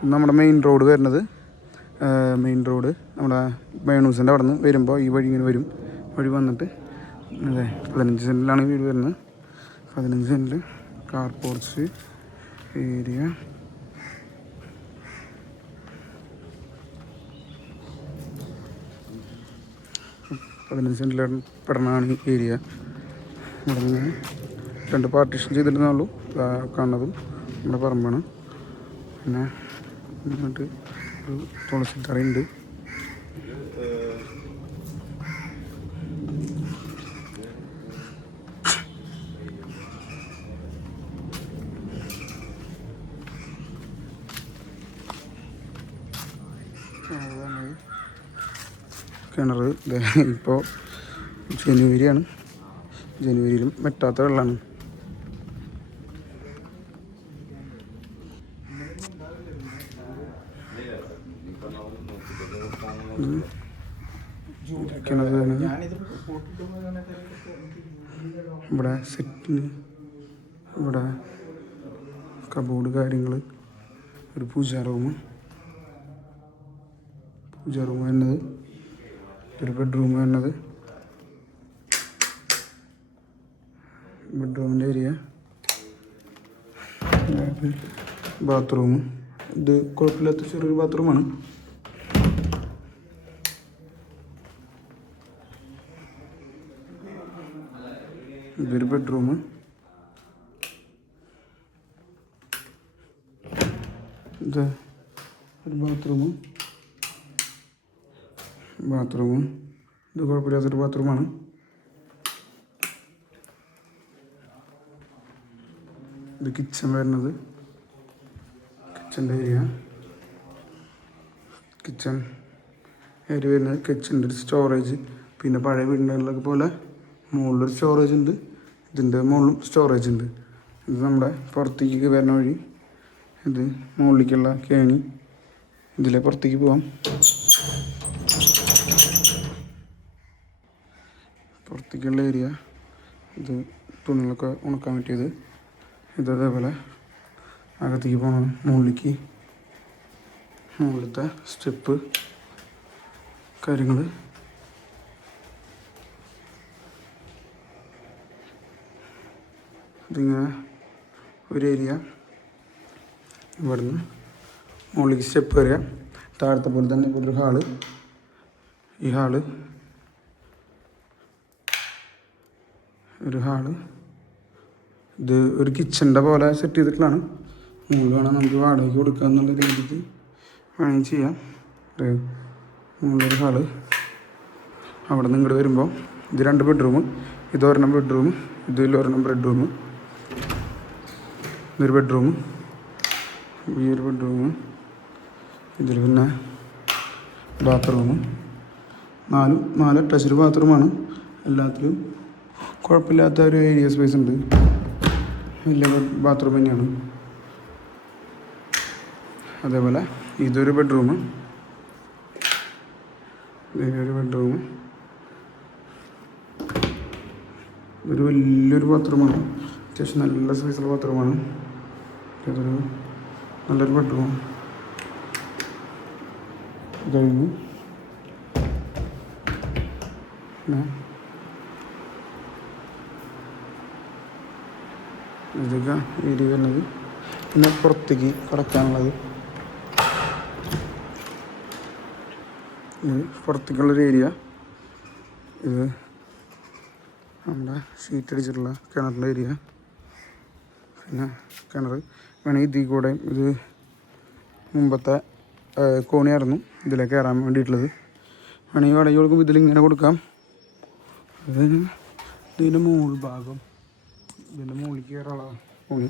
നമ്മുടെ main road വരുന്നത് നമ്മുടെ ബേണൂസിൻ്റെ അവിടെ നിന്ന് വരുമ്പോൾ ഈ വഴി ഇങ്ങനെ വരും. വഴി വന്നിട്ട് അതെ 15 സെൻറ്റിലാണ് വീട് വരുന്നത്. 15 സെൻറ്റിൽ കാർ പോർച്ച് ഏരിയ. പെടുന്നതാണ് ഈ ഏരിയ. ഇവിടെ നിന്ന് 2 പാർട്ടീഷൻ ചെയ്തിട്ടുള്ളൂ. കാണുന്നതും നമ്മുടെ പറമ്പാണ്. പിന്നെ ഇങ്ങോട്ട് ഒരു തുളസിത്തറയുണ്ട്. കിണർ ഇപ്പോൾ ജനുവരിയാണ്. ജനുവരിയിലും വെട്ടാത്ത വെള്ളമാണ്. ഇവിടെ സെറ്റിന് ഇവിടെ കബോർഡ് കാര്യങ്ങൾ, ഒരു പൂജാ റൂം വരുന്നത്, ഒരു ബെഡ്റൂം വരുന്നത്, ബെഡ്റൂമിൻ്റെ ഏരിയ, ബാത്റൂം. ഇത് കുഴപ്പമില്ലാത്ത ചെറിയൊരു ബാത്റൂമാണ്. ഇതൊരു ബെഡ്റൂം. ഇത് ഒരു ബാത്റൂം. ഇത് കുഴപ്പമില്ലാത്തൊരു ബാത്റൂമാണ്. ഇത് കിച്ചൺ വരുന്നത്, കിച്ചൻ്റെ ഏരിയ വരുന്നത്. കിച്ചൻ്റെ ഒരു സ്റ്റോറേജ്. പിന്നെ പഴയ വീടിൻ്റെ പോലെ മുകളിലൊരു സ്റ്റോറേജ് ഉണ്ട്. ഇതിൻ്റെ മുകളിലും സ്റ്റോറേജ് ഉണ്ട്. ഇത് നമ്മുടെ പുറത്തേക്ക് വരുന്ന വഴി. ഇത് മുകളിലേക്കുള്ള കേണി. ഇതിലെ പുറത്തേക്ക് പോവാം. പുറത്തേക്കുള്ള ഏരിയ. ഇത് തുണികളൊക്കെ ഉണക്കാൻ പറ്റിയത്. ഇത് അതേപോലെ അകത്തേക്ക് പോകണം. മുകളിലത്തെ സ്റ്റെപ്പ് കാര്യങ്ങൾ. ഇതിങ്ങനെ ഒരു ഏരിയ. ഇവിടുന്ന് മുകളിലേക്ക് സ്റ്റെപ്പ് വരിക. താഴത്തെ പോലെ തന്നെ ഇവിടെ ഒരു ഹാള്. ഈ ഹാള് ഇത് ഒരു കിച്ചൻ്റെ പോലെ സെറ്റ് ചെയ്തിട്ടുള്ളതാണ്. മുകളിൽ വേണം നമുക്ക് വാടകയ്ക്ക് കൊടുക്കുക എന്നുള്ള രീതിക്ക് വേണമെങ്കിൽ ചെയ്യാം. മുകളിലൊരു ഹാള്. അവിടെ നിന്ന് ഇങ്ങോട്ട് വരുമ്പോൾ ഇത് 2 ബെഡ്റൂം. ഇതൊരെണ്ണം ബെഡ്റൂം, ഇതിലൊരെണ്ണം ബെഡ്റൂം. ഇതൊരു ബെഡ്റൂം, ഈ ഒരു ബെഡ്റൂം. ഇതിൽ പിന്നെ ബാത്റൂം. 4 അറ്റാച്ച്ഡ് ബാത്റൂമാണ്. എല്ലാത്തിലും കുഴപ്പമില്ലാത്ത ഒരു ഏരിയ സ്പേസ് ഉണ്ട്. വലിയ ബാത്റൂം തന്നെയാണ്. അതേപോലെ ഇതൊരു ബെഡ്റൂം. ഒരു വലിയൊരു ബാത്റൂമാണ്. അത്യാവശ്യം നല്ല സ്പേസുള്ള ബാത്റൂമാണ്. ഇതൊരു നല്ലൊരു ബെഡ്റൂം കഴിഞ്ഞു. ഇതൊക്കെ ഏരിയ വരുന്നത്. പിന്നെ പുറത്തേക്ക് കടക്കാനുള്ളത്. ഇത് പുറത്തേക്കുള്ളൊരു ഏരിയ. ഇത് നമ്മുടെ ഷീറ്റ് അടിച്ചിട്ടുള്ള കിണറിൻ്റെ ഏരിയ. പിന്നെ കിണർ വേണമെങ്കിൽ ഇതിൽ കൂടെ, ഇത് മുമ്പത്തെ കോണിയായിരുന്നു ഇതിലേക്ക് കയറാൻ വേണ്ടിയിട്ടുള്ളത്. വേണമെങ്കിൽ വാടക കൊടുക്കുമ്പോൾ ഇതിലിങ്ങനെ കൊടുക്കാം. ഇതിൻ്റെ മുകൾ ഭാഗം, ഇതിൻ്റെ മുകളിലേക്ക് കയറാനുള്ള കോണി.